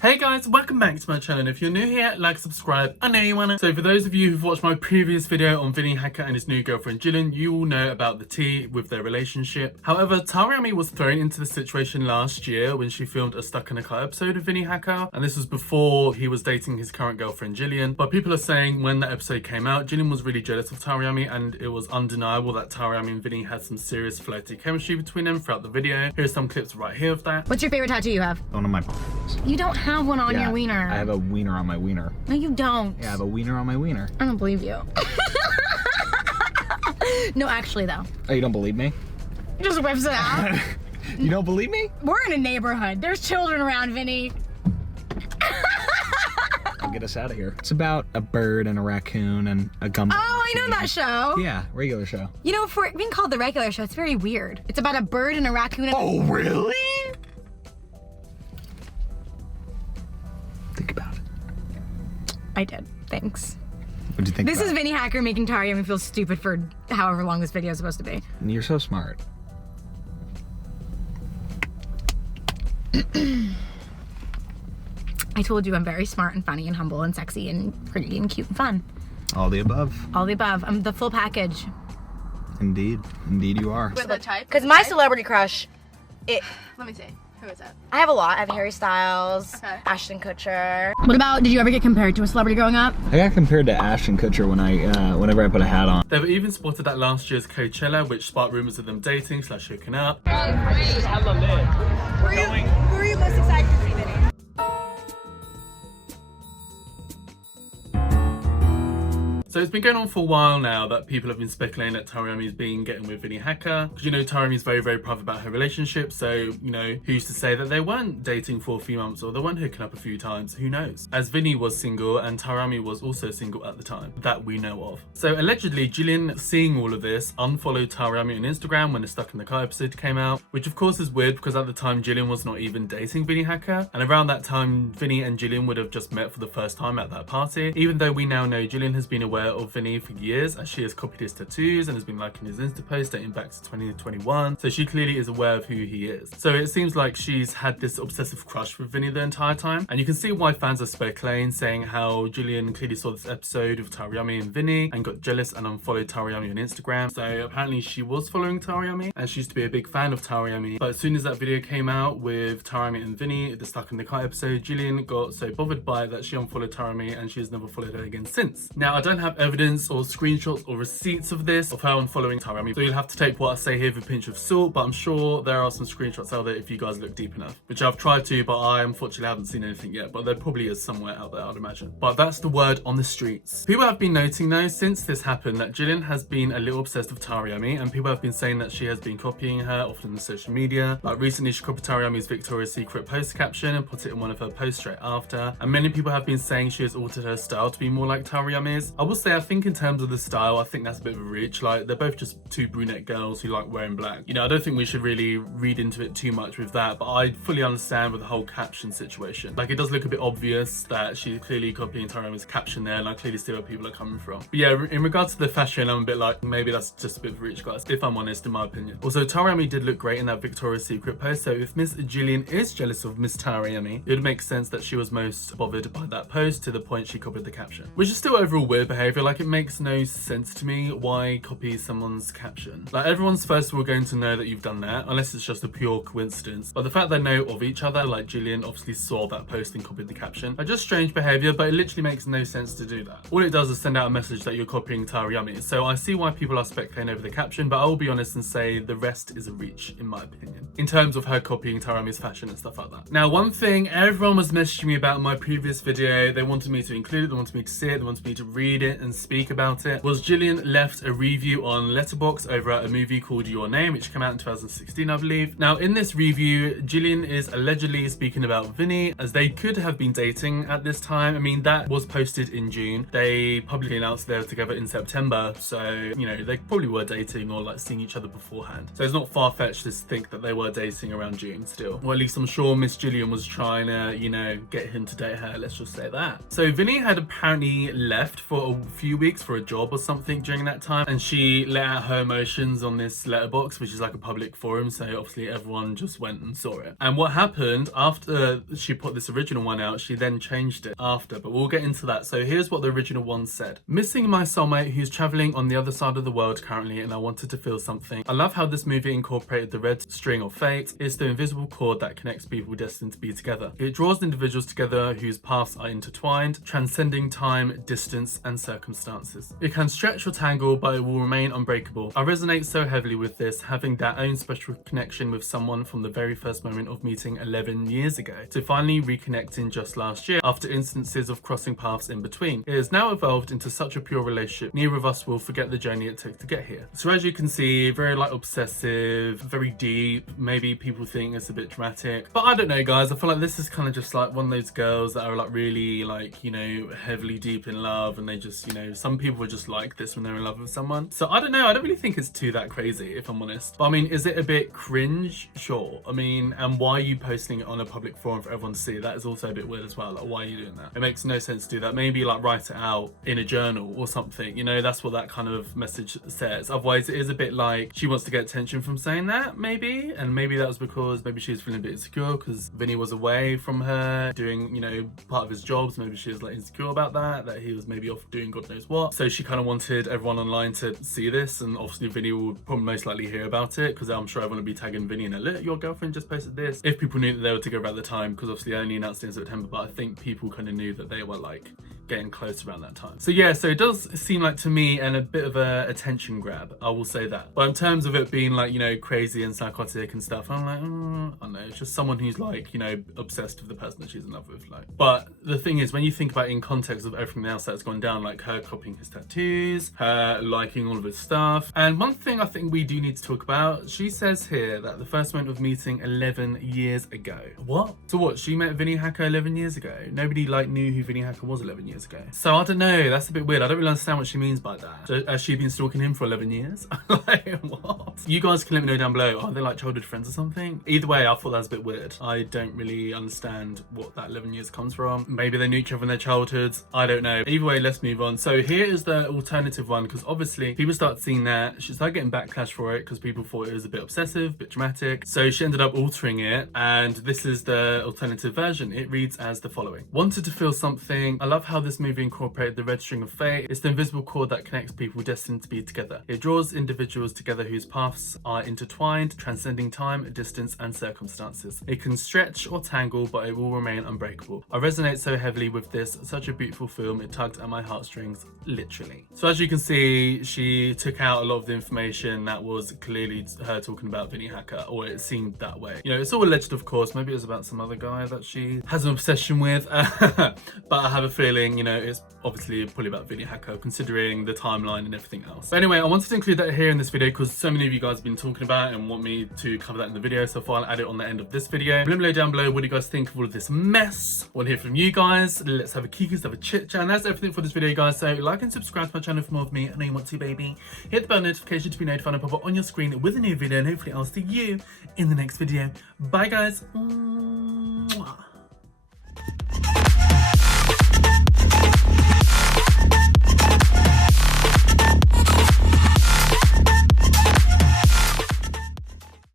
Hey guys, welcome back to my channel. And if you're new here, like, subscribe, I know you wanna. So for those of you who've watched my previous video on Vinnie Hacker and his new girlfriend Jillian, you will know about the tea with their relationship. However, Tariami was thrown into the situation last year when she filmed a Stuck in a Car episode of Vinnie Hacker, and this was before he was dating his current girlfriend Jillian. But people are saying when that episode came out, Jillian was really jealous of Tariami, and it was undeniable that Tariami and Vinnie had some serious flirty chemistry between them throughout the video. Here's some clips right here of that. What's your favorite tattoo you have? One of my balls. You don't have one on your wiener. I have a wiener on my wiener. No, you don't. Yeah, I have a wiener on my wiener. I don't believe you. No, actually though. Oh, you don't believe me? Just whips it out. You don't believe me? We're in a neighborhood. There's children around, Vinny. I'll get us out of here. It's about a bird and a raccoon and a gum. Oh, I know that show. Yeah, regular show. You know, for it being called the regular show, it's very weird. It's about a bird and a raccoon. And oh, really? Think about it. I did. Thanks. What do you think? This is Vinnie Hacker making Tariami feel stupid for however long this video is supposed to be. You're so smart. I told you I'm very smart and funny and humble and sexy and pretty and cute and fun. All the above. All the above. I'm the full package. Indeed. Indeed you are. With the type? Because my celebrity crush, Let me see. Who is that? I have a lot. I have Harry Styles, Okay. Ashton Kutcher. What about, did you ever get compared to a celebrity growing up? I got compared to Ashton Kutcher when whenever I put a hat on. They were even spotted at last year's Coachella, which sparked rumors of them dating / hooking up. Who are you most excited to see, Vinny? So it's been going on for a while now that people have been speculating that Tariami's been getting with Vinnie Hacker. Because, you know, Tariami's very, very private about her relationship. So, you know, who's to say that they weren't dating for a few months or they weren't hooking up a few times? Who knows? As Vinnie was single and Tariami was also single at the time that we know of. So allegedly, Jillian, seeing all of this, unfollowed Tariami on Instagram when the Stuck in the Car episode came out. Which of course is weird because at the time, Jillian was not even dating Vinnie Hacker. And around that time, Vinnie and Jillian would have just met for the first time at that party. Even though we now know Jillian has been aware of Vinnie for years as she has copied his tattoos and has been liking his Insta posts dating back to 2021, so she clearly is aware of who he is. So it seems like she's had this obsessive crush with Vinnie the entire time, and you can see why fans are speculating, saying how Jillian clearly saw this episode of Tariami and Vinnie and got jealous and unfollowed Tariami on Instagram. So apparently she was following Tariami and she used to be a big fan of Tariami, but as soon as that video came out with Tariami and Vinnie, the Stuck in the Car episode, Jillian got so bothered by it that she unfollowed Tariami and she has never followed her again since. Now I don't have evidence or screenshots or receipts of this, of her unfollowing Tariami, so you'll have to take what I say here with a pinch of salt, but I'm sure there are some screenshots out there if you guys look deep enough, which I've tried to, but I unfortunately haven't seen anything yet, but there probably is somewhere out there, I'd imagine. But that's the word on the streets. People have been noting though, since this happened, that Jillian has been a little obsessed with Tariami, and people have been saying that she has been copying her often on social media. Like recently she copied Tariami's Victoria's Secret post caption and put it in one of her posts straight after, and many people have been saying she has altered her style to be more like Tariami's. I will say, I think in terms of the style, I think that's a bit of a reach. Like, they're both just two brunette girls who like wearing black. You know, I don't think we should really read into it too much with that, but I fully understand with the whole caption situation. Like, it does look a bit obvious that she's clearly copying Tariami's caption there, and I clearly see where people are coming from. But yeah, in regards to the fashion, I'm a bit like, maybe that's just a bit of a reach, guys, if I'm honest, in my opinion. Also, Tariami did look great in that Victoria's Secret post, so if Miss Jillian is jealous of Miss Tariami, it would make sense that she was most bothered by that post to the point she copied the caption. Which is still overall weird behaviour. Like, it makes no sense to me why copy someone's caption. Like, everyone's first of all going to know that you've done that, unless it's just a pure coincidence. But the fact they know of each other, like Jillian obviously saw that post and copied the caption, are just strange behaviour, but it literally makes no sense to do that. All it does is send out a message that you're copying Tariami. So I see why people are speculating over the caption, but I will be honest and say the rest is a reach, in my opinion, in terms of her copying Tariami's fashion and stuff like that. Now, one thing everyone was messaging me about in my previous video, they wanted me to include it, they wanted me to see it, they wanted me to read it and speak about it, was Jillian left a review on Letterbox over at a movie called Your Name, which came out in 2016, I believe. Now, in this review, Jillian is allegedly speaking about Vinnie, as they could have been dating at this time. I mean, that was posted in June. They publicly announced they were together in September, so, you know, they probably were dating or like seeing each other beforehand. So it's not far-fetched to think that they were dating around June still. Or at least I'm sure Miss Jillian was trying to, you know, get him to date her, let's just say that. So Vinnie had apparently left for a few weeks for a job or something during that time, and she let out her emotions on this Letterbox, which is like a public forum, so obviously everyone just went and saw it. And what happened after she put this original one out, she then changed it after, but we'll get into that. So here's what the original one said. Missing my soulmate who's traveling on the other side of the world currently, and I wanted to feel something. I love how this movie incorporated the red string of fate. It's the invisible cord that connects people destined to be together. It draws individuals together whose paths are intertwined, transcending time, distance, and circumstances. It can stretch or tangle, but it will remain unbreakable. I resonate so heavily with this, having that own special connection with someone from the very first moment of meeting 11 years ago, to finally reconnecting just last year after instances of crossing paths in between. It has now evolved into such a pure relationship, neither of us will forget the journey it took to get here. So as you can see, very like obsessive, very deep. Maybe people think it's a bit dramatic, but I don't know, guys. I feel like this is kind of just like one of those girls that are like really like, you know, heavily deep in love, and they just, you know, some people are just like this when they're in love with someone. So I don't know, I don't really think it's too that crazy, if I'm honest. But I mean, is it a bit cringe? Sure. I mean, and why are you posting it on a public forum for everyone to see? That is also a bit weird as well. Like, why are you doing that? It makes no sense to do that. Maybe like write it out in a journal or something, you know, that's what that kind of message says. Otherwise it is a bit like she wants to get attention from saying that, maybe. And maybe that was because maybe she was feeling a bit insecure because Vinnie was away from her doing, you know, part of his jobs. Maybe she was like insecure about that he was maybe off doing God knows what. So she kind of wanted everyone online to see this, and obviously Vinnie will probably most likely hear about it, because I'm sure everyone will be tagging Vinnie in it. Look, your girlfriend just posted this. If people knew that they were together at the time, because obviously they only announced it in September, but I think people kind of knew that they were like getting close around that time. So yeah, so it does seem like to me and a bit of a attention grab, I will say that. But in terms of it being like, you know, crazy and psychotic and stuff, I'm like, I don't know, it's just someone who's like, you know, obsessed with the person that she's in love with. Like, but the thing is, when you think about it in context of everything else that's gone down, like her copying his tattoos, her liking all of his stuff, and one thing I think we do need to talk about, she says here that the first moment of meeting 11 years ago. What? So what, she met Vinnie Hacker 11 years ago? Nobody like knew who Vinnie Hacker was 11 years ago. So I don't know, that's a bit weird. I don't really understand what she means by that. So, has she been stalking him for 11 years? Like, what? You guys can let me know down below. Are they like childhood friends or something? Either way, I thought that was a bit weird. I don't really understand what that 11 years comes from. Maybe they knew each other in their childhoods. I don't know. Either way, let's move on. So here is the alternative one, because obviously people start seeing that. She started getting backlash for it because people thought it was a bit obsessive, a bit dramatic. So she ended up altering it, and this is the alternative version. It reads as the following. Wanted to feel something. I love how this movie incorporated the red string of fate. It's the invisible cord that connects people destined to be together. It draws individuals together whose paths are intertwined, transcending time, distance, and circumstances. It can stretch or tangle, but it will remain unbreakable. I resonate so heavily with this. Such a beautiful film. It tugged at my heartstrings, literally. So as you can see, she took out a lot of the information that was clearly her talking about Vinnie Hacker, or it seemed that way. You know, it's all alleged, of course. Maybe it was about some other guy that she has an obsession with. But I have a feeling, you know, it's obviously probably about Vinnie Hacker, considering the timeline and everything else. But anyway, I wanted to include that here in this video because so many of you guys have been talking about it and want me to cover that in the video, so I'll add it on the end of this video. Let me know down below what do you guys think of all of this mess. I want to hear from you guys. Let's have a kiki, let's have a chit chat. And that's everything for this video, guys. So like and subscribe to my channel for more of me. I know you want to, baby. Hit the bell notification to be notified and pop up on your screen with a new video, and hopefully I'll see you in the next video. Bye, guys. Mwah.